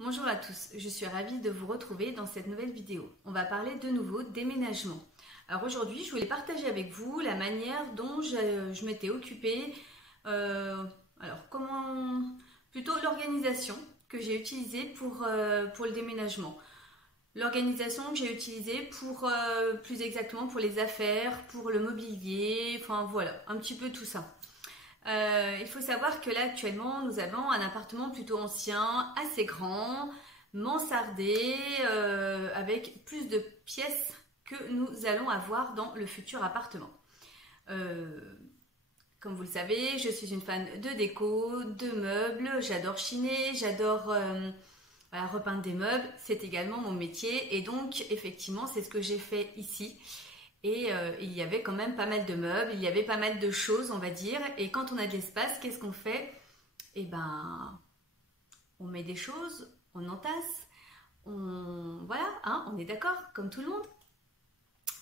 Bonjour à tous, je suis ravie de vous retrouver dans cette nouvelle vidéo. On va parler de nouveau déménagement. Alors aujourd'hui, je voulais partager avec vous la manière dont je m'étais occupée, euh, plutôt l'organisation que j'ai utilisée pour le déménagement. L'organisation que j'ai utilisée pour, plus exactement pour les affaires, pour le mobilier, enfin voilà, un petit peu tout ça. Il faut savoir que là actuellement nous avons un appartement plutôt ancien, assez grand, mansardé, avec plus de pièces que nous allons avoir dans le futur appartement. Euh, Comme vous le savez, je suis une fan de déco, de meubles, j'adore chiner, j'adore voilà, repeindre des meubles, c'est également mon métier et donc effectivement c'est ce que j'ai fait ici. Et il y avait quand même pas mal de meubles, il y avait pas mal de choses, on va dire. Et quand on a de l'espace, qu'est-ce qu'on fait? Eh ben, on met des choses, on entasse, voilà, hein, on est d'accord, comme tout le monde.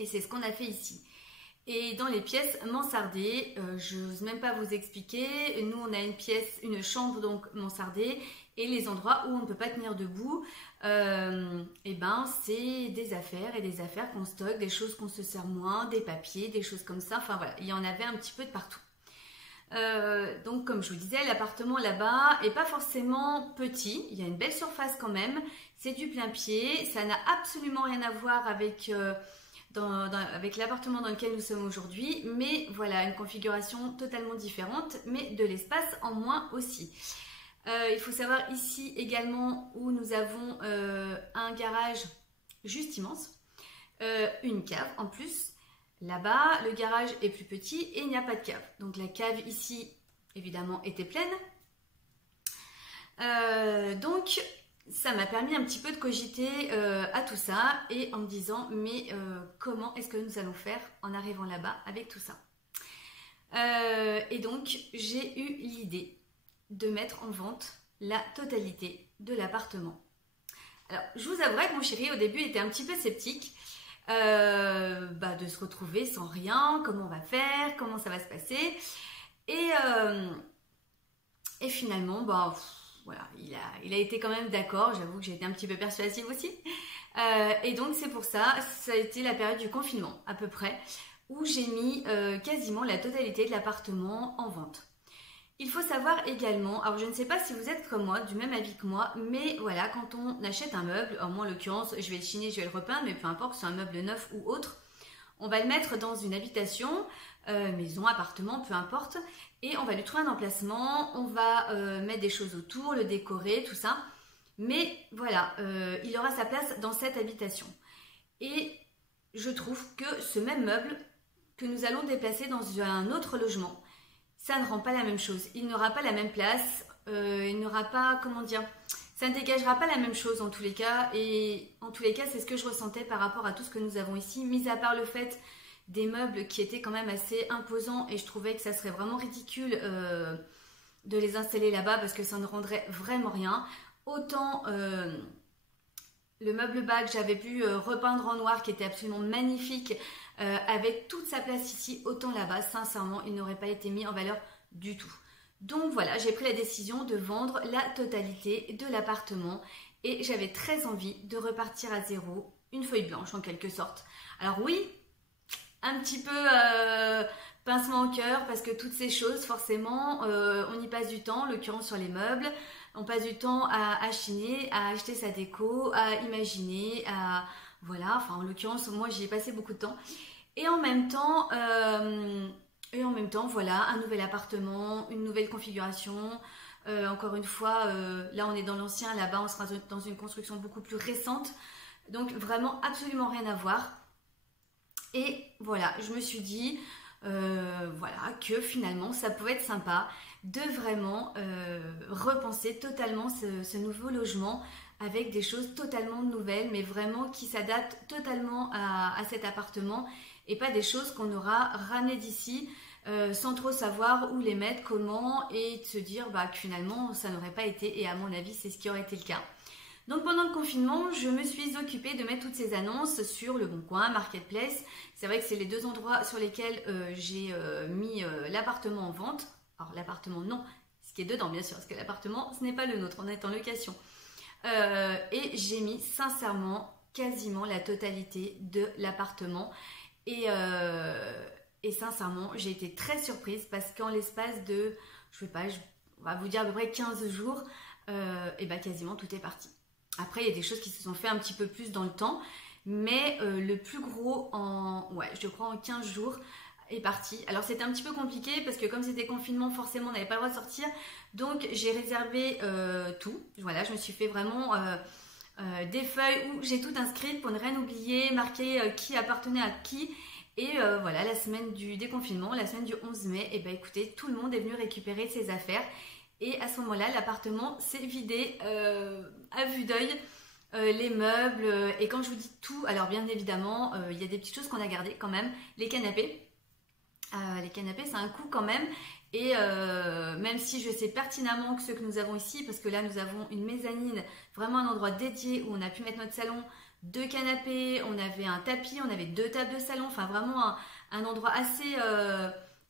Et c'est ce qu'on a fait ici. Et dans les pièces mansardées, je n'ose même pas vous expliquer. Nous, on a une chambre donc mansardée, et les endroits où on ne peut pas tenir debout, et ben c'est des affaires et des affaires qu'on stocke, des choses qu'on se sert moins, des papiers, des choses comme ça. Enfin voilà, il y en avait un petit peu de partout. Donc comme je vous disais, l'appartement là-bas est pas forcément petit, il y a une belle surface quand même, c'est du plein pied, ça n'a absolument rien à voir avec avec l'appartement dans lequel nous sommes aujourd'hui, mais voilà, une configuration totalement différente, mais de l'espace en moins aussi. Il faut savoir ici également où nous avons un garage juste immense, une cave en plus. Là-bas, le garage est plus petit et il n'y a pas de cave. Donc la cave ici, évidemment, était pleine. Donc ça m'a permis un petit peu de cogiter à tout ça et en me disant mais comment est-ce que nous allons faire en arrivant là-bas avec tout ça. Et donc j'ai eu l'idée de mettre en vente la totalité de l'appartement. Alors je vous avouerai que mon chéri au début était un petit peu sceptique de se retrouver sans rien, comment on va faire, comment ça va se passer et finalement voilà, il a été quand même d'accord. J'avoue que j'ai été un petit peu persuasive aussi. Et donc c'est pour ça, ça a été la période du confinement à peu près, où j'ai mis quasiment la totalité de l'appartement en vente. Il faut savoir également, alors je ne sais pas si vous êtes comme moi, du même avis que moi, mais voilà, quand on achète un meuble, alors moi en l'occurrence, je vais le chiner, je vais le repeindre, mais peu importe, c'est un meuble neuf ou autre, on va le mettre dans une habitation, maison, appartement, peu importe, et on va lui trouver un emplacement, on va mettre des choses autour, le décorer, tout ça. Mais voilà, il aura sa place dans cette habitation. Et je trouve que ce même meuble que nous allons déplacer dans un autre logement, ça ne rend pas la même chose. Il n'aura pas la même place, il n'aura pas, comment dire, ça ne dégagera pas la même chose en tous les cas. Et en tous les cas, c'est ce que je ressentais par rapport à tout ce que nous avons ici, mis à part le fait des meubles qui étaient quand même assez imposants et je trouvais que ça serait vraiment ridicule de les installer là-bas parce que ça ne rendrait vraiment rien. Autant le meuble bas que j'avais pu repeindre en noir qui était absolument magnifique avec toute sa place ici, autant là-bas, sincèrement, il n'aurait pas été mis en valeur du tout. Donc voilà, j'ai pris la décision de vendre la totalité de l'appartement et j'avais très envie de repartir à zéro, une feuille blanche en quelque sorte. Alors oui, un petit peu pincement au cœur parce que toutes ces choses, forcément, on y passe du temps, en l'occurrence sur les meubles, on passe du temps à chiner, à acheter sa déco, à imaginer, à voilà, enfin en l'occurrence, moi j'y ai passé beaucoup de temps. Et en même temps, voilà, un nouvel appartement, une nouvelle configuration. Encore une fois, là on est dans l'ancien, là-bas on sera dans une construction beaucoup plus récente. Donc vraiment absolument rien à voir. Et voilà, je me suis dit voilà, que finalement ça pouvait être sympa de vraiment repenser totalement ce nouveau logement avec des choses totalement nouvelles, mais vraiment qui s'adaptent totalement à cet appartement et pas des choses qu'on aura ramenées d'ici sans trop savoir où les mettre, comment et de se dire que finalement ça n'aurait pas été, et à mon avis c'est ce qui aurait été le cas. Donc pendant le confinement, je me suis occupée de mettre toutes ces annonces sur Le Bon Coin, Marketplace. C'est vrai que c'est les deux endroits sur lesquels j'ai mis l'appartement en vente. Alors l'appartement non, ce qui est dedans bien sûr, parce que l'appartement ce n'est pas le nôtre, on est en location. Et j'ai mis sincèrement quasiment la totalité de l'appartement. Et sincèrement, j'ai été très surprise parce qu'en l'espace de, je sais pas, on va vous dire à peu près 15 jours, et bah quasiment tout est parti. Après, il y a des choses qui se sont fait un petit peu plus dans le temps, mais le plus gros je crois en 15 jours est parti. Alors c'était un petit peu compliqué parce que comme c'était confinement, forcément on n'avait pas le droit de sortir. Donc j'ai réservé tout. Voilà, je me suis fait vraiment des feuilles où j'ai tout inscrit pour ne rien oublier, marquer qui appartenait à qui. Et voilà, la semaine du déconfinement, la semaine du 11 mai, et ben écoutez, tout le monde est venu récupérer ses affaires. Et à ce moment-là, l'appartement s'est vidé à vue d'œil. Les meubles, et quand je vous dis tout, alors bien évidemment, il y a des petites choses qu'on a gardées quand même. Les canapés, c'est un coût quand même. Et même si je sais pertinemment que ceux que nous avons ici, parce que là nous avons une mezzanine, vraiment un endroit dédié où on a pu mettre notre salon, 2 canapés, on avait un tapis, on avait 2 tables de salon, enfin vraiment un endroit assez,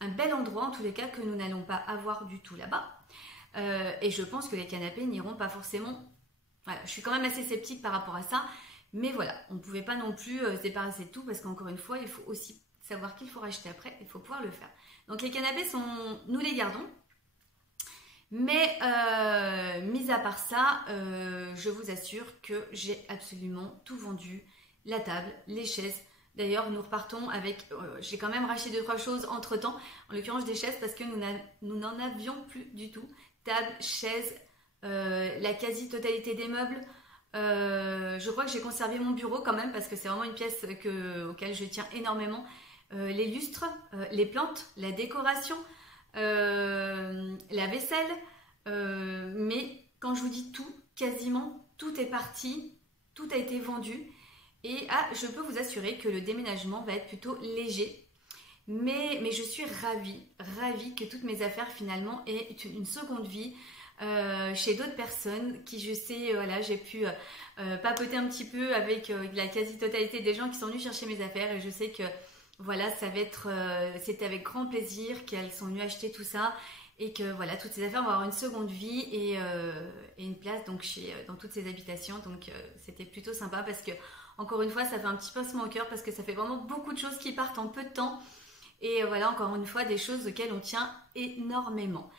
un bel endroit en tous les cas que nous n'allons pas avoir du tout là-bas. Et je pense que les canapés n'iront pas forcément. Voilà, je suis quand même assez sceptique par rapport à ça, mais voilà, on ne pouvait pas non plus se débarrasser de tout parce qu'encore une fois, il faut aussi savoir qu'il faut racheter après, il faut pouvoir le faire. Donc les canapés, nous les gardons, mais mis à part ça, je vous assure que j'ai absolument tout vendu, la table, les chaises. D'ailleurs, nous repartons avec, j'ai quand même racheté 2-3 choses entre temps, en l'occurrence des chaises parce que nous n'en avions plus du tout. Table, chaises, la quasi-totalité des meubles. Je crois que j'ai conservé mon bureau quand même parce que c'est vraiment une pièce auquel je tiens énormément. Les lustres, les plantes, la décoration, la vaisselle. Mais quand je vous dis tout, quasiment tout est parti, tout a été vendu. Et je peux vous assurer que le déménagement va être plutôt léger. Mais je suis ravie que toutes mes affaires finalement aient une seconde vie. Chez d'autres personnes qui je sais, voilà, j'ai pu papoter un petit peu avec la quasi-totalité des gens qui sont venus chercher mes affaires et je sais que voilà, ça va être, c'était avec grand plaisir qu'elles sont venues acheter tout ça et que voilà, toutes ces affaires vont avoir une seconde vie et une place donc dans toutes ces habitations. Donc c'était plutôt sympa parce que encore une fois, ça fait un petit pincement au cœur parce que ça fait vraiment beaucoup de choses qui partent en peu de temps et voilà, encore une fois, des choses auxquelles on tient énormément.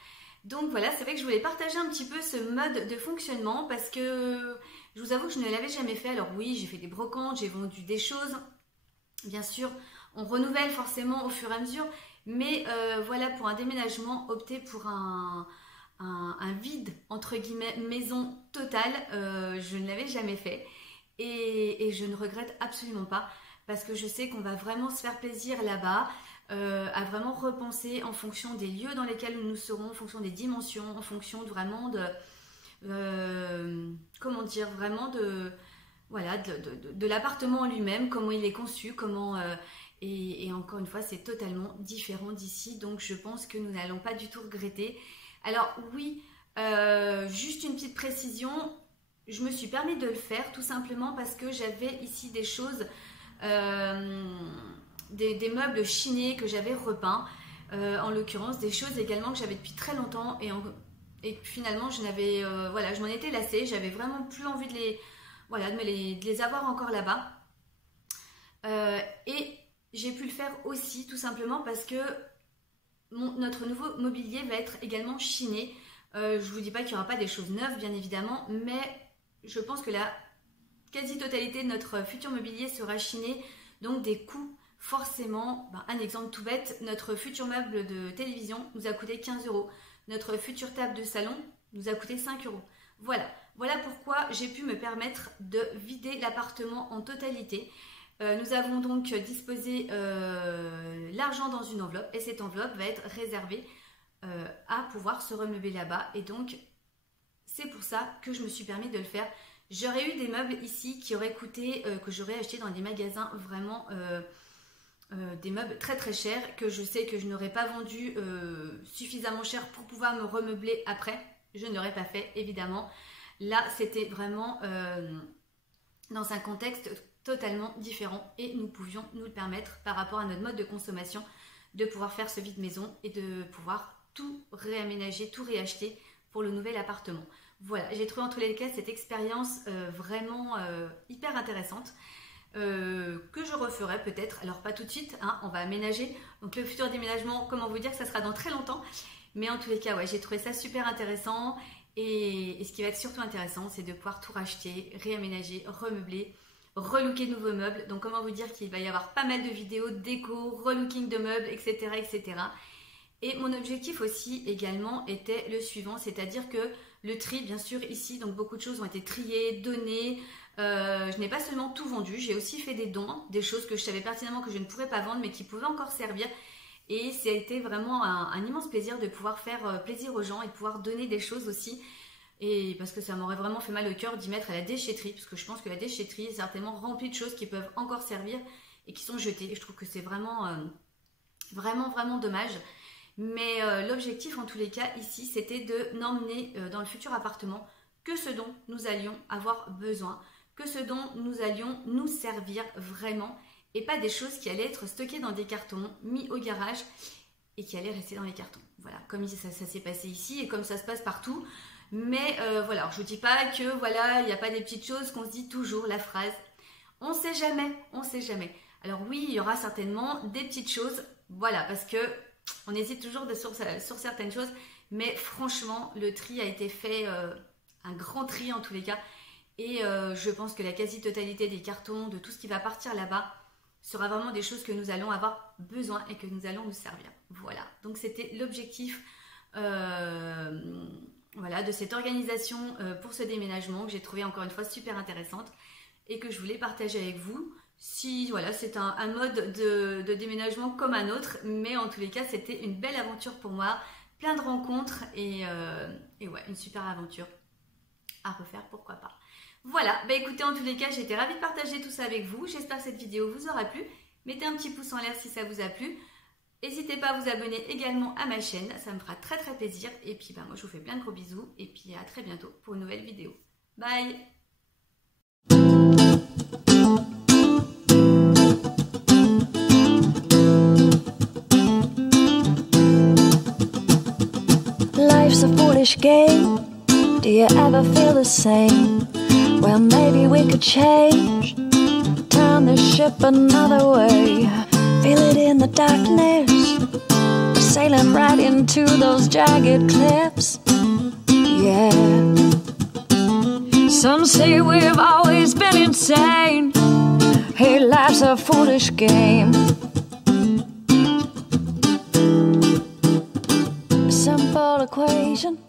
Donc voilà, c'est vrai que je voulais partager un petit peu ce mode de fonctionnement parce que je vous avoue que je ne l'avais jamais fait. Alors oui, j'ai fait des brocantes, j'ai vendu des choses. Bien sûr, on renouvelle forcément au fur et à mesure. Mais voilà, pour un déménagement, opter pour un vide, entre guillemets, maison totale, je ne l'avais jamais fait. Et je ne regrette absolument pas parce que je sais qu'on va vraiment se faire plaisir là-bas. À vraiment repenser en fonction des lieux dans lesquels nous serons, en fonction des dimensions, en fonction vraiment comment dire, vraiment de l'appartement en lui-même, comment il est conçu, comment et encore une fois c'est totalement différent d'ici, donc je pense que nous n'allons pas du tout regretter. Alors oui, juste une petite précision, je me suis permis de le faire tout simplement parce que j'avais ici des choses des meubles chinés que j'avais repeints, en l'occurrence des choses également que j'avais depuis très longtemps et finalement je n'avais voilà, je m'en étais lassée, j'avais vraiment plus envie de les avoir encore là-bas, et j'ai pu le faire aussi tout simplement parce que notre nouveau mobilier va être également chiné. Je vous dis pas qu'il n'y aura pas des choses neuves bien évidemment, mais je pense que la quasi-totalité de notre futur mobilier sera chiné, donc des coûts. Forcément, un exemple tout bête, notre futur meuble de télévision nous a coûté 15 €. Notre future table de salon nous a coûté 5 €. Voilà pourquoi j'ai pu me permettre de vider l'appartement en totalité. Nous avons donc disposé l'argent dans une enveloppe et cette enveloppe va être réservée à pouvoir se remeubler là-bas. Et donc, c'est pour ça que je me suis permis de le faire. J'aurais eu des meubles ici qui auraient coûté, que j'aurais acheté dans des magasins vraiment... des meubles très très chers que je sais que je n'aurais pas vendu suffisamment cher pour pouvoir me remeubler après. Je ne l'aurais pas fait évidemment. Là c'était vraiment dans un contexte totalement différent et nous pouvions nous le permettre par rapport à notre mode de consommation de pouvoir faire ce vide maison et de pouvoir tout réaménager, tout réacheter pour le nouvel appartement. Voilà, j'ai trouvé en tous les cas cette expérience vraiment hyper intéressante. Que je referai peut-être, alors pas tout de suite, hein, on va aménager. Donc le futur déménagement, comment vous dire que ça sera dans très longtemps. Mais en tous les cas, ouais, j'ai trouvé ça super intéressant. Et ce qui va être surtout intéressant, c'est de pouvoir tout racheter, réaménager, remeubler, relooker de nouveaux meubles. Donc comment vous dire qu'il va y avoir pas mal de vidéos, déco, relooking de meubles, etc., etc. Et mon objectif aussi également était le suivant, c'est-à-dire que le tri, bien sûr, ici, donc beaucoup de choses ont été triées, données. Je n'ai pas seulement tout vendu, j'ai aussi fait des dons, des choses que je savais pertinemment que je ne pourrais pas vendre, mais qui pouvaient encore servir. Et ça a été vraiment un immense plaisir de pouvoir faire plaisir aux gens et de pouvoir donner des choses aussi. Et parce que ça m'aurait vraiment fait mal au cœur d'y mettre à la déchetterie, parce que je pense que la déchetterie est certainement remplie de choses qui peuvent encore servir et qui sont jetées. Et je trouve que c'est vraiment, vraiment dommage. Mais l'objectif en tous les cas ici, c'était de n'emmener dans le futur appartement que ce dont nous allions avoir besoin, que ce dont nous allions nous servir vraiment, et pas des choses qui allaient être stockées dans des cartons, mis au garage et qui allaient rester dans les cartons. Voilà, comme ça s'est passé ici et comme ça se passe partout. Mais voilà, alors je vous dis pas que voilà, il n'y a pas des petites choses qu'on se dit toujours, la phrase « on sait jamais, on sait jamais ». Alors oui, il y aura certainement des petites choses, voilà, parce que on hésite toujours sur certaines choses, mais franchement, le tri a été fait, un grand tri en tous les cas. Et je pense que la quasi-totalité des cartons, de tout ce qui va partir là-bas, sera vraiment des choses que nous allons avoir besoin et que nous allons nous servir. Voilà, donc c'était l'objectif voilà, de cette organisation pour ce déménagement que j'ai trouvé encore une fois super intéressante et que je voulais partager avec vous. Si voilà, c'est un mode de déménagement comme un autre, mais en tous les cas, c'était une belle aventure pour moi, plein de rencontres et ouais, une super aventure à refaire, pourquoi pas. Voilà, bah écoutez, en tous les cas, j'étais ravie de partager tout ça avec vous. J'espère que cette vidéo vous aura plu. Mettez un petit pouce en l'air si ça vous a plu. N'hésitez pas à vous abonner également à ma chaîne, ça me fera très plaisir. Et puis bah, moi, je vous fais plein de gros bisous et puis à très bientôt pour une nouvelle vidéo. Bye! Life's a foolish game. Do you ever feel the same? Well, maybe we could change, turn the ship another way. Feel it in the darkness, sailing right into those jagged cliffs. Yeah. Some say we've always been insane. Hey, life's a foolish game. Simple equation.